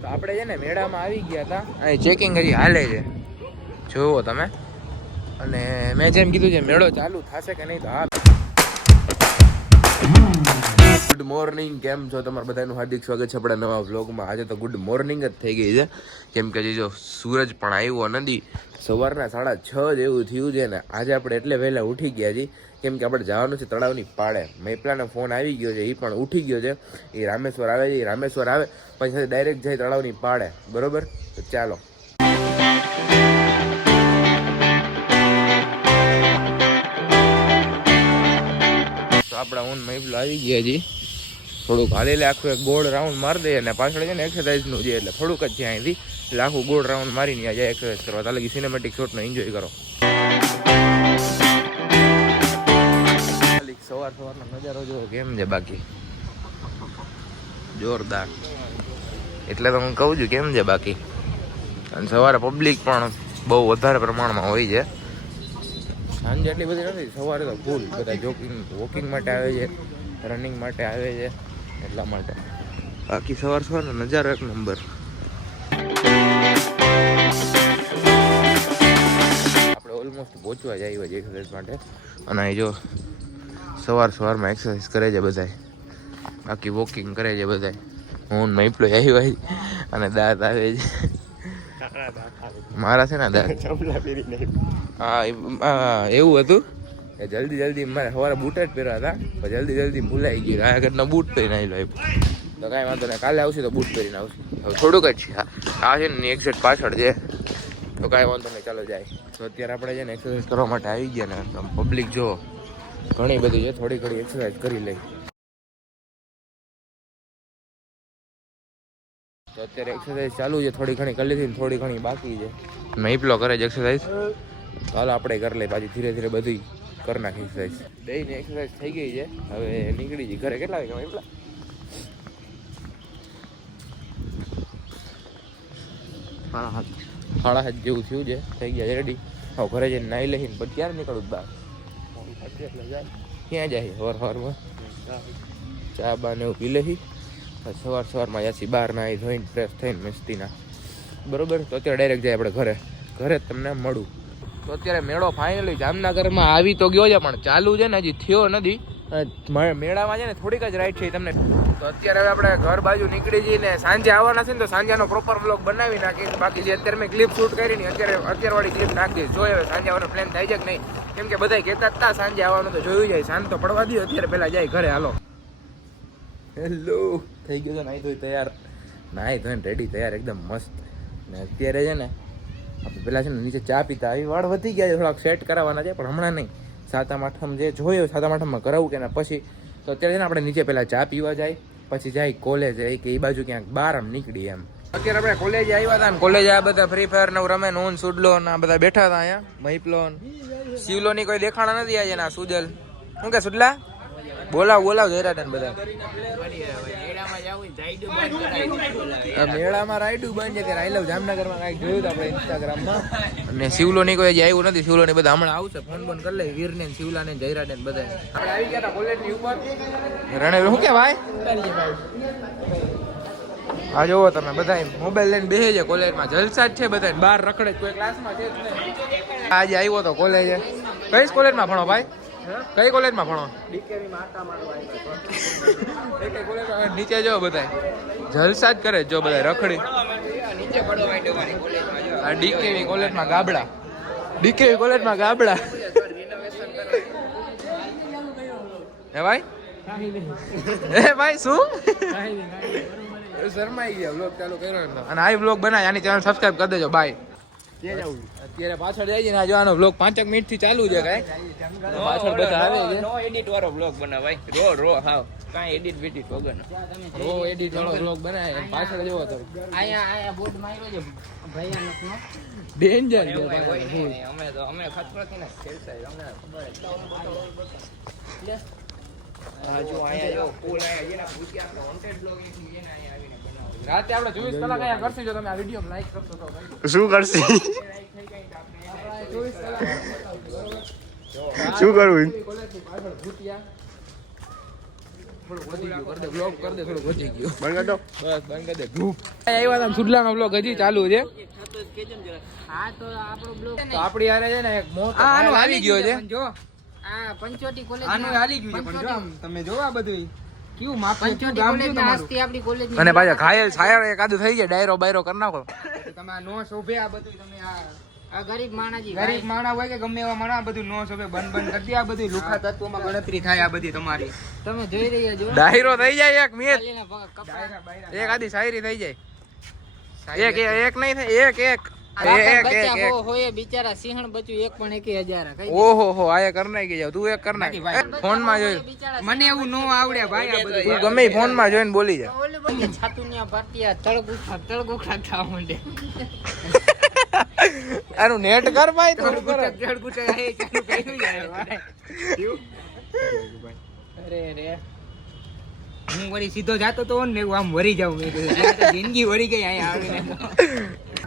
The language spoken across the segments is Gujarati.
તો આપણે છે ને મેળામાં આવી ગયા હતા, અહીં ચેકિંગ હજી હાલે છે, જોવો તમે. અને મેં જેમ કીધું છે મેળો ચાલુ થશે કે નહીં તો હા. ગુડ મોર્નિંગ, કેમ છો તમારા બધાનું હાર્દિક સ્વાગત છે આપણા નવા વ્લોગમાં. આજે તો ગુડ મોર્નિંગ જ થઈ ગઈ છે, કેમ કે જો સૂરજ પણ આવ્યો નથી. સવારના 6:30 જેવું થયું છે ને આજે આપણે એટલે વહેલા ઉઠી ગયા છીએ, કેમ કે આપણે જવાનું છે તળાવની પાળે. મૈપલાનો ફોન આવી ગયો છે, એ પણ ઉઠી ગયો છે. એ રામેશ્વર આવે છે, એ રામેશ્વર આવે પછી ડાયરેક્ટ જાય તળાવની પાળે, બરોબર? તો ચાલો. તો આપણા ઊન મૈપલો આવી ગયા છીએ. થોડુંક હાલી આખું એક ગોળ રાઉન્ડ મારી દઈએ અને પાછળ છે ને એક્સરસાઇઝનું છે, એટલે થોડુંક જ છે અહીંથી, એટલે આખું ગોળ રાઉન્ડ મારીને જાય એક્સરસાઇઝ કરવા. તાલે કે સિનેમેટિક શોટનો એન્જોય કરો. સવારનો નજારો જો કેમ છે, બાકી જોરદાર. એટલે તો હું કહું છું કેમ છે બાકી. અને સવારે પબ્લિક પણ બહુ વધારે પ્રમાણમાં હોય છે, સાંજે એટલી બધી નથી, સવારે તો ફૂલ બધા વોકિંગ માટે આવે છે, રનિંગ માટે આવે છે, એટલા માટે. બાકી સવારનો નજારો એક નંબર. આપણે ઓલમોસ્ટ પહોંચવા જ આવ્યા છીએ એક્સરસાઇઝ માટે. અને અહીં જો સવારમાં એક્સરસાઇઝ કરે છે બધાય, બાકી વોકિંગ કરે છે બધાય. હું મૈપલો આવ્યો અને દાંત આવે છે મારા, છે ને દાંત. હા એવું હતું કે જલ્દી મારે સવારે બૂટ જ પહેરવા હતા, પણ જલ્દી ભૂલાઈ ગયું. આ ઘરના બૂટ પહેરીને આવ્યો. તો કાંઈ વાંધો નહીં, કાલે આવશે તો બૂટ પહેરીને આવશે. હવે થોડુંક જ છે આ છે ને એક્ઝેક્ટ પાછળ છે, તો કાંઈ વાંધો નહીં, ચાલો જાય. તો અત્યારે આપણે છે ને એક્સરસાઇઝ કરવા માટે આવી ગયા ને પબ્લિક જો ઘણી બધી છે, થોડી ઘણી એક્સરસાઇઝ કરી લઈ. તો અત્યારે એક્સરસાઇઝ ચાલુ છે, થોડી ઘણી કરી લીધી, થોડી ઘણી બાકી છે. મૈપલો કરે છે એક્સરસાઇઝ, હાલ આપણે કરી લઈએ. પાછી ધીરે બધી કરી નાખી એક્સરસાઇઝ. બેયની એક્સરસાઇઝ થઈ ગઈ છે, હવે નીકળી જઈએ ઘરે. કેટલા વાગે મૈપલા? 7:30 જેવું થયું છે, થઈ ગયા રેડી. હવે ઘરે જઈને નાહી લઈને પછી ક્યારે નીકળું બહાર? ક્યાં જાય સવારમાં? ચા બા ને એવું પી લઈ, સવારમાં જાસી બહાર નાહી ધોઈને ફ્રેશ થઈને મસ્તીના, બરોબર? તો અત્યારે ડાયરેક્ટ જાય આપણે ઘરે જ તમને મળું. તો અત્યારે મેળો ફાઇનલી જામનગરમાં આવી તો ગયો છે, પણ ચાલુ છે ને હજી થયો નથી. મેળામાં છે ને થોડીક જ રાઈડ છે તમને. તો અત્યારે હવે આપણે ઘર બાજુ નીકળી જઈએ ને સાંજે આવવાના છે ને, તો સાંજેનો પ્રોપર વ્લોગ બનાવી નાખીએ. બાકી જે અત્યારે મેં ક્લિપ શૂટ કરી ને અત્યારે વાળી ક્લિપ નાખી દઈશ. જોઈએ હવે સાંજે આવવાનો પ્લાન થાય છે કે નહીં, કેમ કે બધા કહેતા હતા સાંજે આવવાનું, તો જોયું જાય. સાંજ તો પડવા દો, અત્યારે પહેલા જાય ઘરે. હાલો, હેલો, થઈ ગયો છે નાહી ધોઈ તૈયાર, નાહી ધોઈને રેડી તૈયાર એકદમ મસ્ત. ને અત્યારે છે ને આપણે પેલા છે ને નીચે ચા પીતા આવી, વાળ વધી ગયા છે, થોડાક સેટ કરાવવાના છે, પણ હમણાં નહીં. 7મ 8મ જે જોયો 7મ 8મમાં કરાવું કે ના પછી. તો અત્યારે છે ને આપણે નીચે પહેલાં ચા પીવા જાય, પછી જાય કોલેજ કે એ બાજુ ક્યાંક બહાર આમ નીકળી એમ. અત્યારે આપણે કોલેજ આવ્યા હતા ને, કોલેજ આવ્યા બધા ફ્રી ફાયર ને રમે, ઊન સુડલો ને બધા બેઠા હતા અહીંયા. મહિપલો શિવલો ની કોઈ દેખાણા નથી આજે ના. સુજલ શું કે સુડલા બોલાવ જયરાટન બધા. મેળામાં રાઈડું બંધ છે કે આઈ લવ જામનગરમાં કાંઈક જોયું હતું આપણે ઇન્સ્ટાગ્રામમાં. અને શિવલો ની કોઈ આવ્યું નથી. શિવલો ની બધા હમણાં આવશે, ફોન કરી લે. વીર ને શિવલા ને જયરાટ ને બધા આપણે આવી ગયા હતા કોલેજ ની ઉપર. રણે શું કે ભાઈ આ જોવો તમે, બધા મોબાઈલ લઈને બેસે છે કોલેજમાં. જલસા જ છે બધા, બહાર રખડે, કોઈ ક્લાસમાં છે જ નહીં. આજે આવ્યો તો કોલેજે. કઈ કોલેજમાં ભણો ભાઈ? કઈ કોલેજમાં ભણો? નીચે જો બધા જલસા જ કરે, જો બધા રખડી. ડીકેવી કોલેજમાં ગાબડા, ડીકેવી કોલેજમાં ગાબડા. હે ભાઈ શું શરમાઈ ગયા? વ્લોગ ચાલુ કર્યો અને આ વ્લોગ બનાય, આની ચેનલ સબસ્ક્રાઇબ કરી દેજો. બાય. અત્યારે પાછળ જાય છે ને, આ જો આનો વ્લોગ 5 મિનિટ થી ચાલુ છે. કાંઈ પાછળ બધા આવે છે. નો એડિટ વાળો વ્લોગ બનાવાય, રો હાવ કાંઈ એડિટ વેડિટ વગરનો રો એડિટ વાળો વ્લોગ બનાય. પાછળ જોવો તો આયા બોર્ડ માર્યો છે ભયાનકનો, ડેન્જર છે. અમે ખતરોથી ને ખેલતા અમને ખબર છે. હા જો આયા જો ફૂલ આયા જેના પૂછી આપણે વોન્ટેડ બ્લોગ ની જેના આયા આવીને બનાવો. રાતે આપણે 24 કલાક આયા કરશું. જો તમે આ વિડિયો લાઈક કરશો તો શું કરશી? શું કરવું? થોડું વધી ગયું કર દે બ્લોગ કર દે થોડું વધી ગયું બંધ કર દો બસ બંધ કર દે ગ્રુપ આવ્યા હતા સુડલાનો બ્લોગ હજી ચાલુ છે હા તો આપણો બ્લોગ તો આપડી હારે છે ને એક મોટો આનો આવી ગયો છે જો આ પંચોટી કોલેજ આનો હાલી ગયું છે પણ જો આમ તમે જો આ બધું કેવું માપ પંચોટી કોલેજ ના આસ્તી આપણી કોલેજ અને પાછા ઘાયલ છાયર એકાદું થઈ જાય ડાયરો બાયરો કરી નાખો તમે નો શોભે આ બધું તમે આ ગરીબ માણાજી ગરીબ માણા હોય કે ગમે એવા માણા બધું નો શોભે બંધ કરી દે આ બધું લુખા તત્વોમાં ગણતરી થાય આ બધી તમારી તમે જોઈ રહ્યા છો ડાયરો થઈ જાય એક મેચ કપડા એક આદી શાયરી થઈ જાય એક નહીં થાય એક હોય બિચારા સિંહણ બચ્યું એક પણ 1000 કઈ ઓહો હો આયા કર નાખી જાવ તું એક કર નાખ ફોન માં જોઈ મને એવું નો આવડે ભાઈ આ બધું તું ગમે ફોન માં જોઈને બોલી જા ઓલે બોલે છાતુનિયા ભરતિયા તળગુખા થા માંડે આનું નેટ કર ભાઈ થોડું કર તળગુખા હે ચાલુ કર્યું જાય અરે રે હું વળી સીધો જાતો તો ને આમ વરી જાઉં જિંદગી વરી ગઈ અહીંયા આવીને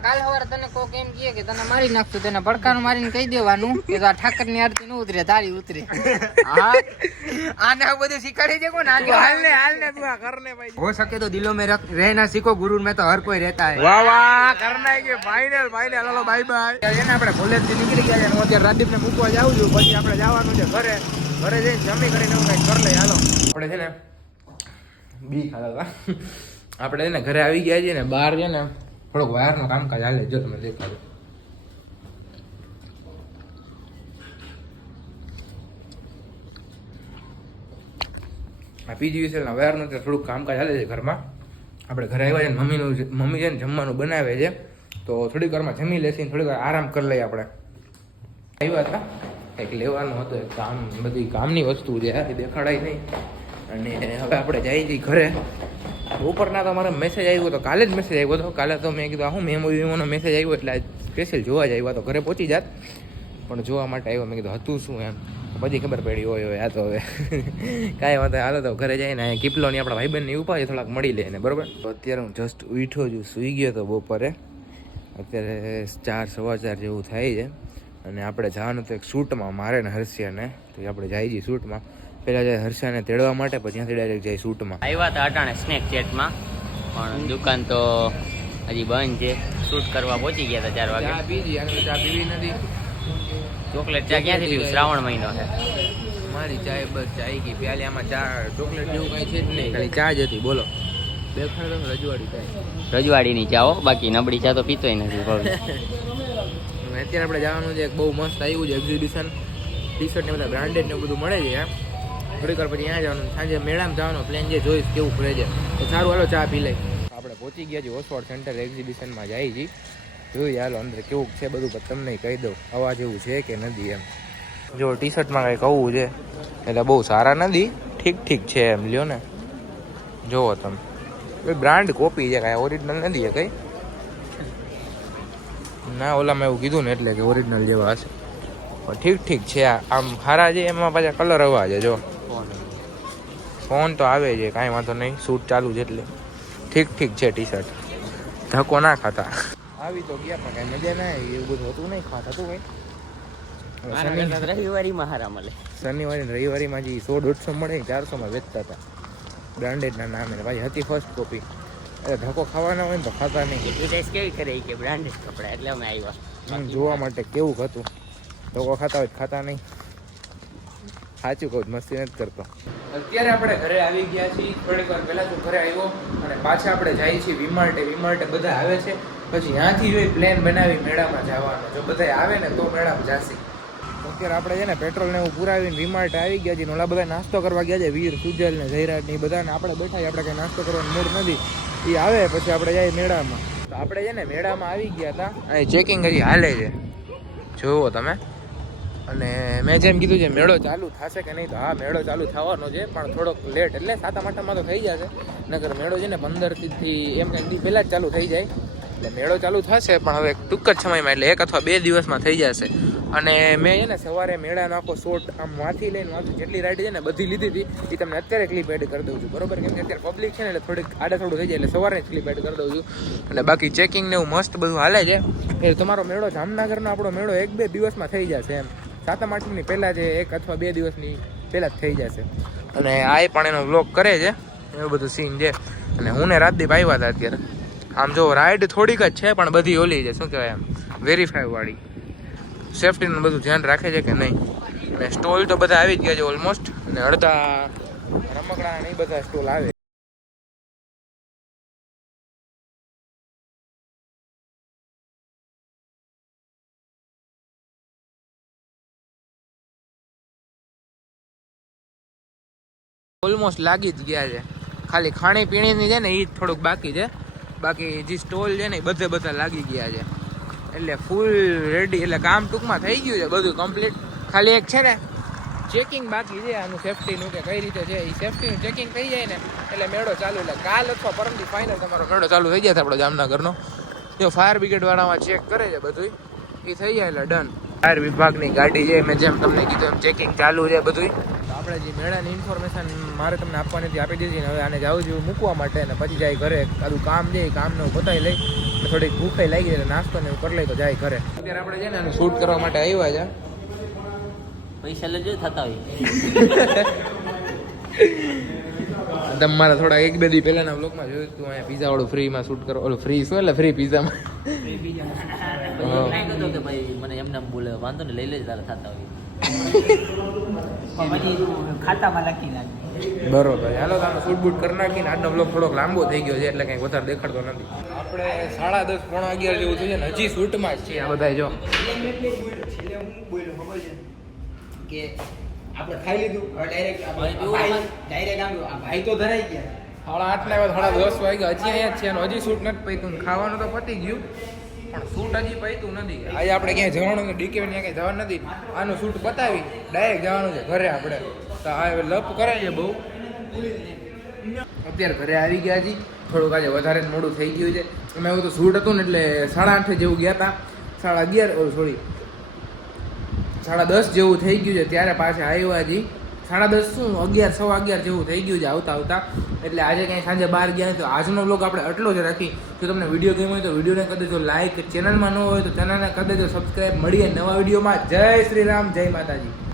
કાલ સવારે તને કોક એમ કહે કે તને મારી નાખતું તેને ભડકાનું મારીને કહી દેવાનું કે આ ઠાકર ની આરતી ન ઉતરે તારી ઉતરે હા આને આ બધું શીખવાડી દે કોણ હાલ ને તું આ કર ને ભાઈ हो सके तो दिलों में रहना सीखो गुरु में तो हर कोई रहता है વાહ વાહ કર નાખી ફાઇનલ હાલો બાય બાય એને આપણે કોલેજ થી નીકળી ગયા છે હું અત્યારે રાદીપ ને મૂકવા જાઉં છું પછી આપણે જવાનું છે ઘરે જઈને જમી કરીને એવું કઈ કરી લઈએ હાલો આપણે છે ને બી ખાતા આપણે છે ને ઘરે આવી ગયા છીએ ને બહાર છે ને થોડોક વાયરનું કામકાજ હાલે જો તમે દેખાડો આ પીજીવીસીએલના વાયરનું થોડુંક કામકાજ હાલે છે ઘરમાં આપણે ઘરે આવ્યા છે મમ્મી છે ને જમવાનું બનાવે છે તો થોડીક વારમાં જમી લેશી થોડીક વાર આરામ કરી લઈએ આપણે આવ્યા હતા કંઈક લેવાનું હતું એક કામ બધી કામની વસ્તુ છે એ દેખાડાય નહીં અને હવે આપણે જઈએ છીએ ઘરે ઉપરના તો મારા મેસેજ આવ્યો હતો કાલે જ મેસેજ આવ્યો હતો કાલે તો મેં કીધું હું મેમોનો મેસેજ આવ્યો એટલે સ્પેશિયલ જોવા જ આવ્યા તો ઘરે પહોંચી જાત પણ જોવા માટે આવ્યો મેં કીધું હતું શું એમ પછી ખબર પડી હોય આ તો હવે કાંઈ વાંધો હાલો તો ઘરે જઈને કિપલોની આપણા ભાઈબંધની ઉપાય થોડાક મળી લે ને બરાબર તો અત્યારે હું જસ્ટ ઉઠ્યો છું સૂઈ ગયો હતો બપોરે અત્યારે 4:15 જેવું થાય છે અને આપણે જવાનું તો એક શૂટમાં મારે ને હર્ષિયાને તો આપણે જઈએ છીએ શૂટમાં પહેલાં જાય હર્ષાને તેડવા માટે પછી ત્યાંથી ડાયરેક્ટ જાય શૂટમાં આવ્યા હતા અટાણે સ્નેક ચેટમાં પણ દુકાન તો હજી બંધ છે શૂટ કરવા પહોંચી ગયા હતા 4 વાગે ચા પીજી અને ચા પીવી નથી ચોકલેટ ચા ક્યાંથી પીવું શ્રાવણ મહિનો છે મારી ચાય બસ ચાય ગઈ પ્યાલી આમાં ચા ચોકલેટ જેવું કંઈ છે જ નહીં ખાલી ચા જ હતી બોલો દેખાડો રજવાડી ચાય રજવાડીની ચા હો બાકી નબળી ચા તો પીતોય નથી ભાવ અત્યારે આપણે જવાનું છે એક બહુ મસ્ત આવ્યું છે એક્ઝિબિશન ટી શર્ટ ને બધા બ્રાન્ડેડ ને બધું મળે છે થોડીક વાર પછી ત્યાં જવાનું સાંજે મેળામાં જવાનો પ્લેન જે જોઈશ કેવું ફરે છે તો સારું હાલો ચા પી લઈ આપણે પહોંચી ગયા છીએ ઓસવાડ સેન્ટર એક્ઝિબિશનમાં જઈએ છીએ જોઈએ હાલો અંદર કેવું છે બધું પણ તમને કહી દઉં અવાજ એવું છે કે નથી એમ જો ટી શર્ટમાં કંઈક આવું છે એટલે બહુ સારા નથી ઠીક છે એમ લ્યો ને જુઓ તમે બ્રાન્ડ કોપી છે કાંઈ ઓરિજિનલ નથી કંઈ ના ઓલામાં એવું કીધું ને એટલે કે ઓરિજિનલ જેવા હશે પણ ઠીક છે આમ સારા છે એમાં પાછા કલર હવા છે જો ફોન તો આવે છે કાંઈ વાંધો નહીં શૂટ ચાલુ છે એટલે ઠીક છે ટી શર્ટ ધક્કો ના ખાતા આવી તો ગયા પણ કાંઈ મજા ના આવી એવું બધું હતું નહીં ખાતા હતું કંઈ રવિવારીમાં હારા મળે શનિવારે રવિવારીમાં જે 100-150 મળે 400માં વેચતા હતા બ્રાન્ડેડના નામે પાછી હતી ફર્સ્ટ કોપી એટલે ધક્કો ખાવાના હોય ને તો ખાતા નહીં એડવર્ટાઈઝ કેવી કરે કે બ્રાન્ડેડ કપડા એટલે અમે આવ્યા જોવા માટે કેવું હતું ધક્કો ખાતા હોય ખાતા નહીં સાચું કહું મસ્તી નથી કરતો અત્યારે આપણે ઘરે આવી ગયા છીએ થોડીક વાર પહેલા તો ઘરે આવ્યો અને પાછા આપણે જઈએ છીએ વિમાર્ટે બધા આવે છે પછી ત્યાંથી જોઈ પ્લેન બનાવી મેળામાં જવાનો જો બધા આવે ને તો મેળામાં જાસી અત્યારે આપણે છે ને પેટ્રોલ ને એવું પુરાવીને વિમાર્ટે આવી ગયા છીએ ઓલા બધા નાસ્તો કરવા ગયા છે વીર સુજલ ને જયરાજ ને બધાને આપણે બેઠા આપણે કંઈ નાસ્તો કરવાનો મૂડ નથી એ આવે પછી આપણે જઈએ મેળામાં તો આપણે છે ને મેળામાં આવી ગયા હતા અહીં ચેકિંગ હજી હાલે છે જોવો તમે અને મેં જેમ કીધું છે મેળો ચાલુ થશે કે નહીં તો હા મેળો ચાલુ થવાનો છે પણ થોડોક લેટ એટલે 7-8માં તો થઈ જશે નકર મેળો છે ને 15થી એમ કંઈક પહેલાં જ ચાલુ થઈ જાય એટલે મેળો ચાલુ થશે પણ હવે ટૂંક જ સમયમાં એટલે 1 અથવા 2 દિવસમાં થઈ જશે અને મેં છે ને સવારે મેળાનો આખો શોટ આમ વાંથી લઈને જેટલી રાઈડ છે ને બધી લીધી હતી એ તમને અત્યારે ક્લિપ એડ કરી દઉં છું બરોબર કેમ કે અત્યારે પબ્લિક છે ને એટલે થોડીક આડાથોડું થઈ જાય એટલે સવારે જ ક્લિપ એડ કરી દઉં છું અને બાકી ચેકિંગ ને એવું મસ્ત બધું હાલે છે એ તમારો મેળો જામનગરનો આપણો મેળો 1-2 દિવસમાં થઈ જશે એમ 7-8ની પહેલાં જે 1 અથવા 2 દિવસની પહેલાં જ થઈ જશે અને આ પણ એનો વ્લોગ કરે છે, એવું બધું સીન છે. અને હું ને રાજદીપ આવ્યા હતા અત્યારે. આમ જો રાઈડ થોડીક જ છે પણ બધી ઓલી છે, શું કહેવાય આમ વેરીફાઈ વાળી, સેફટીનું બધું ધ્યાન રાખે છે કે નહીં. અને સ્ટોલ તો બધા આવી જ ગયા છે ઓલમોસ્ટ, અને અડધા રમકડા નહીં બધા સ્ટોલ આવે. ઓલમોસ્ટ લાગી જ ગયા છે, ખાલી ખાણી પીણીની છે ને એ થોડુંક બાકી છે, બાકી જે સ્ટોલ છે ને એ બધા લાગી ગયા છે. એટલે ફૂલ રેડી, એટલે કામ ટૂંકમાં થઈ ગયું છે બધું કમ્પ્લીટ. ખાલી એક છે ને ચેકિંગ બાકી છે આનું સેફટીનું, કે કઈ રીતે છે એ સેફટીનું ચેકિંગ થઈ જાય ને એટલે મેળો ચાલુ. એટલે કાલ અથવા પરમથી ફાઇનલ તમારો મેળો ચાલુ થઈ જાય છે આપણો જામનગરનો. જો ફાયર બ્રિગેડવાળામાં ચેક કરે છે બધું, એ થઈ જાય એટલે ડન. ફાયર વિભાગની ગાડી છે, મેં જેમ તમને કીધું એમ ચેકિંગ ચાલુ છે બધું. આપણે જે મેળાની ઇન્ફોર્મેશન મારે તમને આપવાની હતી આપી દીધી ને હવે આને જાઉં છું મૂકવા માટે, અને પછી જાય ઘરે. આદું કામ છે એ કામને હું બતાવી લઈ, થોડીક ભૂખે લાગી એટલે નાસ્તો ને એવું કરી લઈ તો જાય ઘરે. અત્યારે આપણે છે ને આનું શૂટ કરવા માટે આવ્યા છે. પૈસા લેજો થતા હોય. તમારા થોડા એક બે દી પહેલાના બ્લોગમાં જોયું તું, અહીંયા પીઝા વાળું ફ્રીમાં શૂટ કરો. ઓલું ફ્રી શું એટલે ફ્રી પીઝામાં કે ભાઈ મને એમને બોલે વાંધો ને લઈ લેજ તારે થતા હોય. ખાતામાં લખી નાખે. બરોબર, હાલો તમે શૂટ બૂટ કરી નાખીને આજનો બ્લોગ થોડોક લાંબો થઈ ગયો છે એટલે કંઈ વધારે દેખાડતો નથી. આપણે 10:30 પોણા 11 જેવું થયું છે ને હજી શૂટમાં જ છીએ આ બધા. જો કે આપણે ખાઈ લીધું હવે ડાયરેક્ટ આમ ભાઈ તો ધરાઈ ગયા. 8:30 ને 10:30 વાગ્યા હજી અહીંયા જ છે, અને હજી શૂટ નથી પત્યું. ખાવાનું તો પતી ગયું પણ શૂટ હજી પત્યું નથી. આજે આપણે ક્યાંય જવાનું નથી, ડીકે ત્યાં ક્યાંય જવાનું નથી. આનું શૂટ પતાવી ડાયરેક્ટ જવાનું છે ઘરે આપણે. તો આ હવે લપ કરે છે બહુ. અત્યારે ઘરે આવી ગયા હજી થોડુંક આજે વધારે જ મોડું થઈ ગયું છે. અમે એવું તો શૂટ હતું ને એટલે 8:30 જેવું ગયા હતા, 11:30 10:30 જેવું થઈ ગયું છે ત્યારે પાછા આવ્યા હજી. 10:30 શું 11 સવા 11 જેવું થઈ ગયું છે આવતા. એટલે આજે કંઈ સાંજે બહાર ગયા તો આજનો વ્લોગ આપણે આટલો જ રાખી. જો તમને વિડીયો ગમ્યો હોય તો વિડીયોને કરી દેજો લાઈક, ચેનલમાં ન હોય તો ચેનલને કરી દેજો સબસ્ક્રાઈબ. મળીએ નવા વિડીયોમાં. જય શ્રી રામ, જય માતાજી.